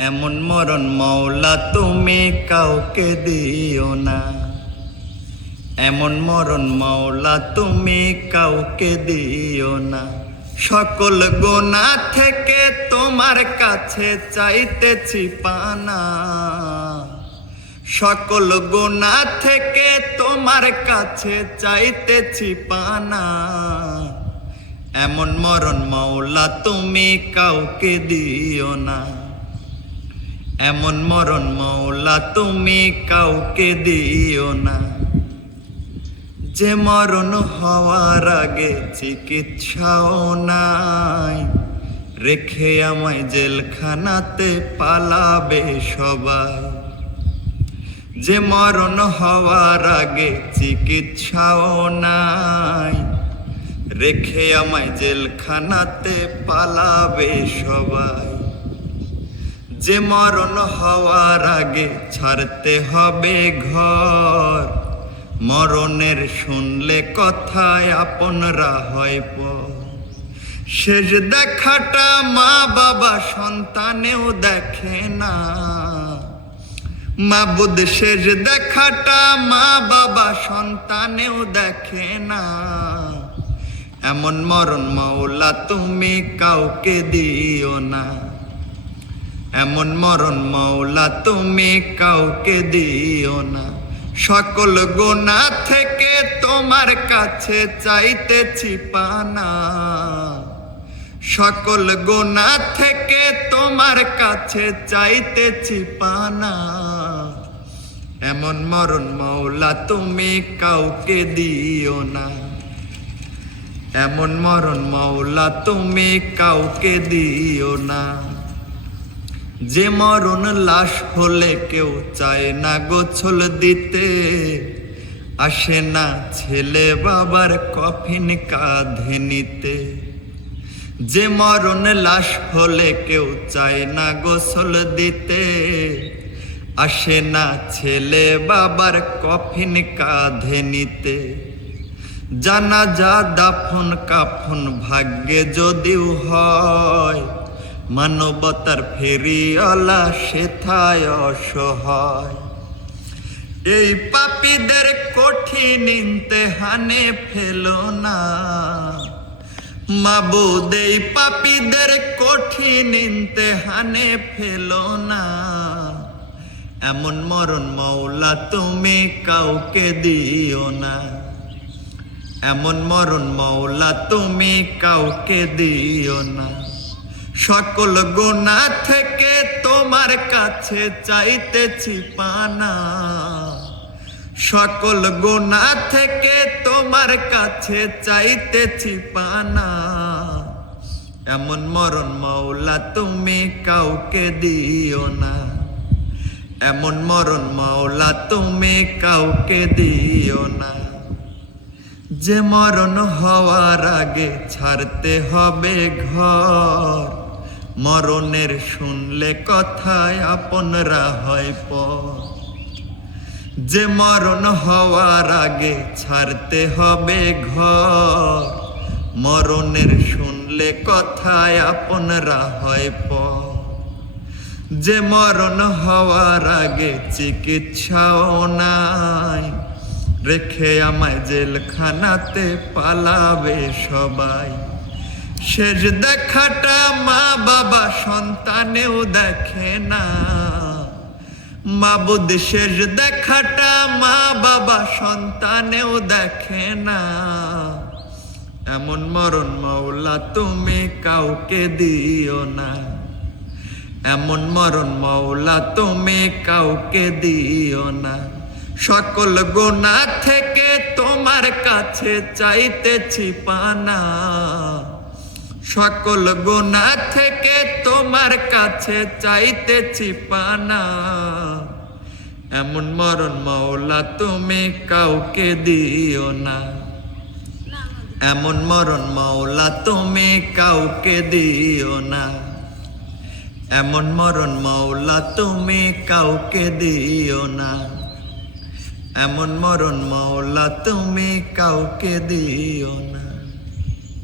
এমন মরণ মওলা তুমি কাউকে দিও না। এমন মরণ মওলা তুমি কাউকে দিও না। সকল গুনাহ থেকে তোমার কাছে চাইতেছি পানা। সকল গুনাহ থেকে তোমার কাছে চাইতেছি পানা। এমন মরণ মওলা তুমি কাউকে দিও না। এমন মরণ মওলা তুমি কাউকে দিও না। যে মরণ হওয়ার আগে চিকিৎসাও নাই, রেখে আমায় জেলখানাতে পালাবে সবাই। যে মরণ হওয়ার আগে চিকিৎসাও নাই, রেখে আমায় জেলখানাতে পালাবে সবাই। যে মরণ হওয়ার আগে ছাড়তে হবে ঘর, মরণের শুনলে কথায় আপনরা হয় পর। শেষ দেখাটা মা বাবা সন্তানেও দেখে না। মাবুদ শেষ দেখাটা মা বাবা সন্তানেও দেখে না। এমন মরণ মওলা তুমি কাউকে দিও না। এমন মরণ মওলা তুমি কাউকে দিও না। সকল গুনাহ থেকে তোমার কাছে চাইতেছি পানা। সকল গুনাহ থেকে তোমার কাছে চাইতেছি পানা। এমন মরণ মওলা তুমি কাউকে দিও না। এমন মরণ মওলা তুমি কাউকে দিও না। যে মরণ লাশ হলে কেউ চায় না গোছল দিতে, আসে না ছেলে বাবার কফিন কাঁধে নিতে। যে মরণ লাশ হলে কেউ চায় না গোসল দিতে, আসে না ছেলে বাবার কফিন কাঁধে নিতে। জানাজা দাফন কাফন ভাগ্যে যদিও হয়, মানবতার ফেরিওয়ালা সেথায় অসহায়। এই পাপীদের কঠিন ইমতিহানে ফেলো না। মাবুদ এই পাপীদের কঠিন ইমতিহানে ফেলো না। এমন মরণ মওলা তুমি কাউকে দিও না। এমন মরণ মওলা তুমি কাউকে দিও না। সকল গুনাহ থেকে তোমার কাছে চাইতেছি পানা। সকল গুনাহ থেকে তোমার কাছে চাইতেছি পানা। এমন মরণ মওলা তুমি কাউকে দিও না। এমন মরণ মওলা তুমি কাউকে দিও না। যে মরণ হওয়ার আগে ছাড়তে হবে ঘর, মরণের শুনলে কথায় আপনরা হয় পর। যে মরণ হওয়ার আগে ছাড়তে হবে ঘর, মরণের শুনলে কথায় আপনরা হয় পর। যে মরণ হওয়ার আগে চিকিৎসাও নাই, রেখে আমায় জেলখানাতে পালাবে সবাই। শেষ দেখাটা মা বাবা সন্তানেও দেখে না। মাবুদ শেষ দেখাটা মা বাবা সন্তানেও দেখে না। এমন মরণ মওলা তুমি কাউকে দিও না। এমন মরণ মওলা তুমি কাউকে দিও না। সকল গুনাহ থেকে তোমার কাছে চাইতেছি পানা। সকল গুনাহ থেকে তোমার কাছে চাইতেছি পানা। এমন মরণ মওলা তুমি কাউকে দিও না। এমন মরণ মওলা তুমি কাউকে দিও না। এমন মরণ মওলা তুমি কাউকে দিও না। এমন মরণ মওলা তুমি কাউকে দিও না।